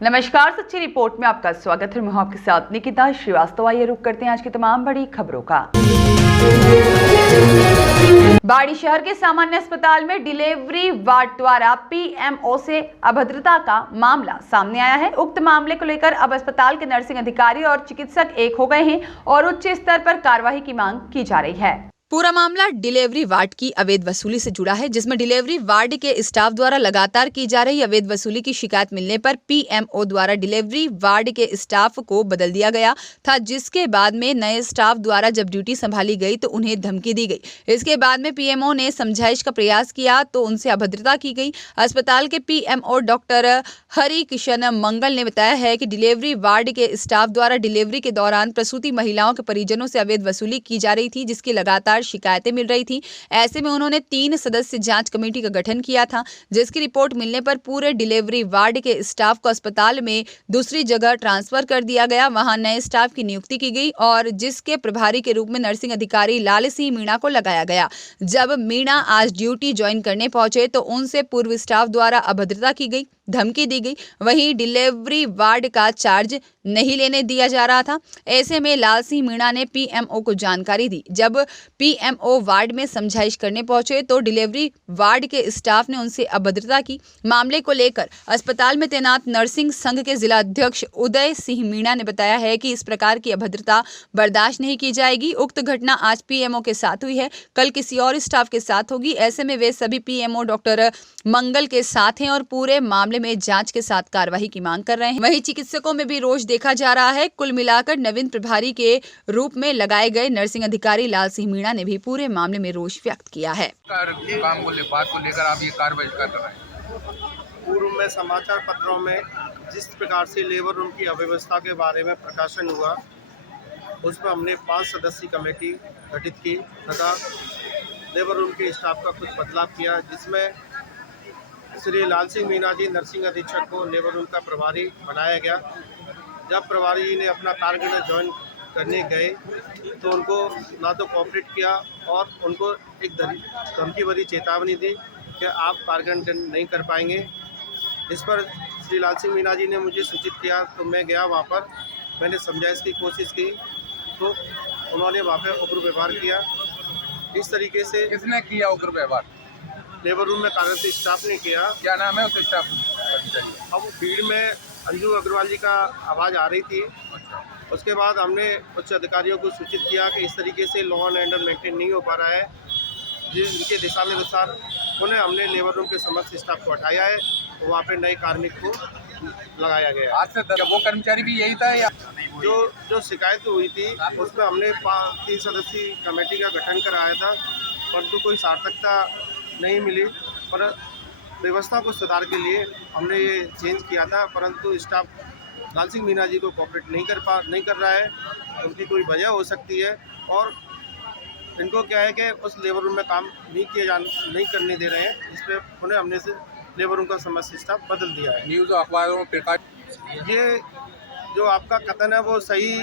नमस्कार, सच्ची रिपोर्ट में आपका स्वागत है। मैं हूं आपके साथ निकिता श्रीवास्तव। आइए रुक करते हैं आज की तमाम बड़ी खबरों का। बाड़ी शहर के सामान्य अस्पताल में डिलीवरी वार्ड द्वारा पीएमओ से अभद्रता का मामला सामने आया है। उक्त मामले को लेकर अब अस्पताल के नर्सिंग अधिकारी और चिकित्सक एक हो गए हैं और उच्च स्तर पर कार्रवाई की मांग की जा रही है। पूरा मामला डिलीवरी वार्ड की अवैध वसूली से जुड़ा है, जिसमें डिलीवरी वार्ड के स्टाफ द्वारा लगातार की जा रही अवैध वसूली की शिकायत मिलने पर पीएमओ द्वारा डिलीवरी वार्ड के स्टाफ को बदल दिया गया था, जिसके बाद में नए स्टाफ द्वारा जब ड्यूटी संभाली गई तो उन्हें धमकी दी गई। इसके बाद में पीएमओ ने समझाइश का प्रयास किया तो उनसे अभद्रता की गई। अस्पताल के पीएमओ डॉक्टर हरि किशन मंगल ने बताया है कि डिलीवरी वार्ड के स्टाफ द्वारा डिलीवरी के दौरान प्रसूति महिलाओं के परिजनों से अवैध वसूली की जा रही थी, जिसकी लगातार शिकायतें मिल रही थी। ऐसे में उन्होंने 3 सदस्य जांच कमेटी का गठन किया था, जिसकी रिपोर्ट मिलने पर पूरे डिलीवरी वार्ड के स्टाफ को अस्पताल में दूसरी जगह ट्रांसफर कर दिया गया। वहां नए स्टाफ की नियुक्ति की गई और जिसके प्रभारी के रूप में नर्सिंग अधिकारी लाल सिंह मीणा को लगाया गया। जब मीणा आज ड्यूटी ज्वाइन करने पहुंचे तो उनसे पूर्व स्टाफ द्वारा अभद्रता की गई, धमकी दी गई। वहीं डिलीवरी वार्ड का चार्ज नहीं लेने दिया जा रहा था। ऐसे में लाल सिंह मीणा ने पीएमओ को जानकारी दी। जब पीएमओ वार्ड में समझाइश करने पहुंचे तो डिलीवरी वार्ड के स्टाफ ने उनसे अभद्रता की। मामले को लेकर अस्पताल में तैनात नर्सिंग संघ के जिला अध्यक्ष उदय सिंह मीणा ने बताया है कि इस प्रकार की अभद्रता बर्दाश्त नहीं की जाएगी। उक्त घटना आज पीएमओ के साथ हुई है, कल किसी और स्टाफ के साथ होगी। ऐसे में वे सभी पीएमओ डॉक्टर मंगल के साथ हैं और पूरे मामले में जांच के साथ कार्रवाई की मांग कर रहे हैं। वहीं चिकित्सकों में भी रोष देखा जा रहा है। कुल मिलाकर नवीन प्रभारी के रूप में लगाए गए नर्सिंग अधिकारी लाल सिंह मीणा ने भी पूरे मामले में रोष व्यक्त किया है। काम को बात को लेकर आप ये कार्रवाई कर रहे हैं। पूर्व में समाचार पत्रों में जिस प्रकार से लेबर रूम की अव्यवस्था के बारे में प्रकाशन हुआ, उसमें हमने 5 सदस्यीय कमेटी गठित की तथा लेबर रूम के स्टाफ का कुछ बदलाव किया, जिसमें श्री लाल सिंह मीणा जी नर्सिंग अधीक्षक को लेबर रूम का प्रभारी बनाया गया। जब प्रभारी जी ने अपना कार्यकाल ज्वाइन करने गए तो उनको ना तो कोऑपरेट किया और उनको एक धमकी भरी चेतावनी दी कि आप कार्यकाल नहीं कर पाएंगे। इस पर श्री लाल सिंह मीणा जी ने मुझे सूचित किया तो मैं गया वहाँ पर। मैंने समझाइश की कोशिश की तो उन्होंने वहाँ पर उग्र व्यवहार किया। इस तरीके से किसने किया उग्र व्यवहार? लेबर रूम में कार्यरत स्टाफ ने किया। क्या नाम है उस स्टाफ? अब भीड़ में अंजू अग्रवाल जी का आवाज़ आ रही थी। उसके बाद हमने उच्च अधिकारियों को सूचित किया कि इस तरीके से लॉ एंड ऑर्डर मेंटेन नहीं हो पा रहा है। जिनके दिशा में अनुसार उन्हें हमने लेबर रूम के समस्त स्टाफ को हटाया है और वहाँ पे नए कार्मिक को लगाया गया। आज से वो कर्मचारी भी यही था या जो शिकायत हुई थी उसमें हमने 3 सदस्यीय कमेटी का गठन कराया था, परंतु कोई सार्थकता नहीं मिली। पर व्यवस्था को सुधार के लिए हमने ये चेंज किया था, परंतु स्टाफ लाल सिंह मीणा जी को कोऑपरेट नहीं कर रहा है। उनकी कोई वजह हो सकती है और इनको क्या है कि उस लेबर रूम में काम नहीं करने दे रहे हैं। इस पर उन्हें हमने से लेबर रूम का समस्त स्टाफ बदल दिया है। न्यूज़ अखबारों में प्रकाश ये जो आपका कथन है वो सही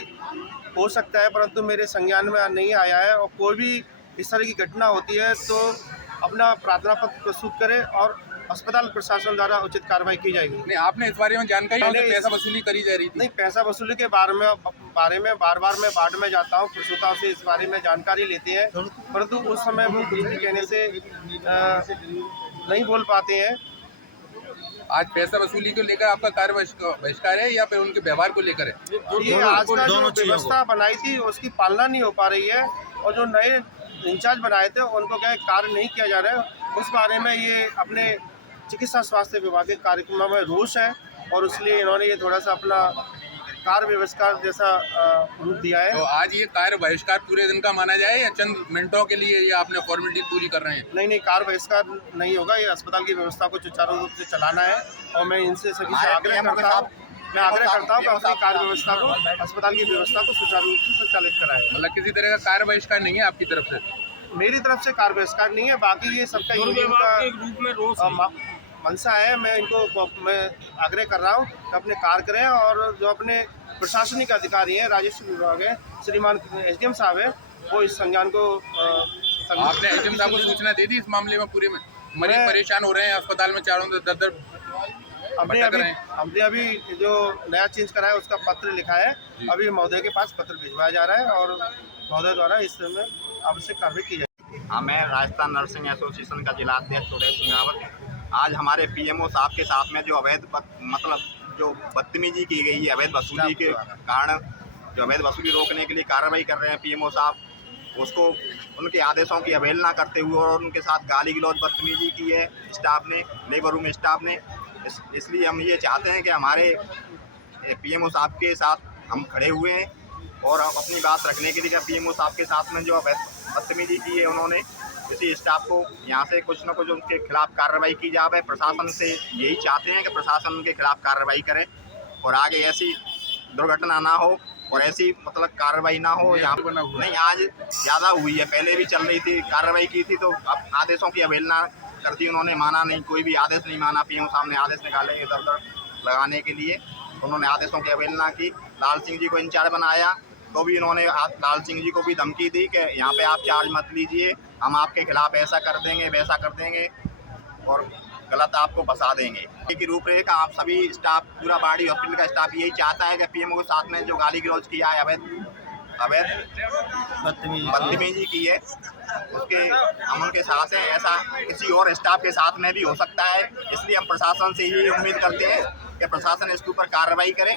हो सकता है, परंतु मेरे संज्ञान में नहीं आया है। और कोई भी इस तरह की घटना होती है तो अपना प्रार्थना पत्र प्रस्तुत करें और अस्पताल प्रशासन द्वारा उचित कार्रवाई की जाएगी। नहीं, आपने इस बारे में जानकारी? पैसा वसूली करी जा रही थी? नहीं, पैसा वसूली के बारे में बार मैं वार्ड में जाता हूँ, प्रसूताओं से इस बारे में जानकारी लेते हैं, परंतु उस समय वो कुछ भी कहने से नहीं बोल पाते हैं। आज पैसा वसूली को लेकर आपका कार्य बहिष्कार है या फिर उनके व्यवहार को लेकर है? ये आज का जो व्यवस्था बनाई थी उसकी पालना नहीं हो पा रही है और जो नए इंचार्ज बनाए थे उनको क्या कार्य नहीं किया जा रहा है, उस बारे में ये अपने चिकित्सा स्वास्थ्य विभाग के कार्यक्रमों में रोष है और इसलिए इन्होंने ये थोड़ा सा अपना कार्य बहिष्कार जैसा रूप दिया है। तो आज ये कार्य बहिष्कार पूरे दिन का माना जाए या चंद मिनटों के लिए ये आपने फॉर्मेलिटी पूरी कर रहे हैं? नहीं, कार्य बहिष्कार नहीं होगा। ये अस्पताल की व्यवस्था को सुचारू रूप से चलाना है और मैं इनसे सभी से आग्रह करता हूँ कि अपनी कार्य व्यवस्था को, अस्पताल की व्यवस्था को सुचारू रूप से संचालित कराएं। मतलब किसी तरह का कार्य बहिष्कार नहीं है आपकी तरफ से? मेरी तरफ से कार्य बहिष्कार नहीं है, बाकी ये सबका यूनियन का रूप में रोष मंशा है। मैं आग्रह कर रहा हूँ कि अपने कार्य करें और जो अपने प्रशासनिक अधिकारी हैं, राजस्व विभाग है, श्रीमान एसडीएम साहब है, वो इस संज्ञान को आपने एसडीएम साहब को सूचना दे दी इस मामले में? पूरे में मरीज परेशान हो रहे हैं अस्पताल में, चारों तरफ दर हमने अभी जो नया चेंज करा है उसका पत्र लिखा है, अभी महोदय के पास पत्र भिजवाया जा रहा है और महोदय द्वारा इस समय आवश्यक कार्रवाई की जाएगी। मैं राजस्थान नर्सिंग एसोसिएशन का जिला अध्यक्ष उदय सिंह रावत। आज हमारे पीएमओ साहब के साथ में जो अवैध जो बदतमीजी की गई है, अवैध वसूली के कारण जो अवैध वसूली रोकने के लिए कार्रवाई कर रहे हैं पीएमओ साहब, उसको उनके आदेशों की अवहेलना करते हुए और उनके साथ गाली गलौज बदतमीजी की है स्टाफ ने, लेबर रूम स्टाफ ने। इसलिए हम ये चाहते हैं कि हमारे पीएमओ साहब के साथ हम खड़े हुए हैं और अपनी बात रखने के लिए पीएमओ साहब के साथ में जो बदतमीजी की है उन्होंने, इसी स्टाफ को यहाँ से कुछ न कुछ उनके खिलाफ कार्रवाई की जाए। प्रशासन से यही चाहते हैं कि प्रशासन उनके खिलाफ कार्रवाई करे और आगे ऐसी दुर्घटना ना हो और ऐसी कार्रवाई ना हो। यहाँ नहीं, आज ज़्यादा हुई है, पहले भी चल रही थी, कार्रवाई की थी तो अब आदेशों की अवहेलना कर दी उन्होंने, माना नहीं, कोई भी आदेश नहीं माना। पीएम साहब ने आदेश निकाले इधर उधर लगाने के लिए, उन्होंने आदेशों की अवहेलना की। लाल सिंह जी को इंचार्ज बनाया तो भी इन्होंने लाल सिंह जी को भी धमकी दी कि यहाँ पे आप चार्ज मत लीजिए, हम आपके खिलाफ ऐसा कर देंगे वैसा कर देंगे और गलत आपको फंसा देंगे। की रूपरेखा आप सभी स्टाफ, पूरा बॉडी हॉस्पिटल का स्टाफ यही चाहता है कि पीएमओ के साथ में जो गाली गलौज किया है, अवैध बदतमीजी की है, उसके हम उनके साथ हैं। ऐसा किसी और स्टाफ के साथ में भी हो सकता है, इसलिए हम प्रशासन से यही उम्मीद करते हैं कि प्रशासन इसके ऊपर कार्रवाई करे।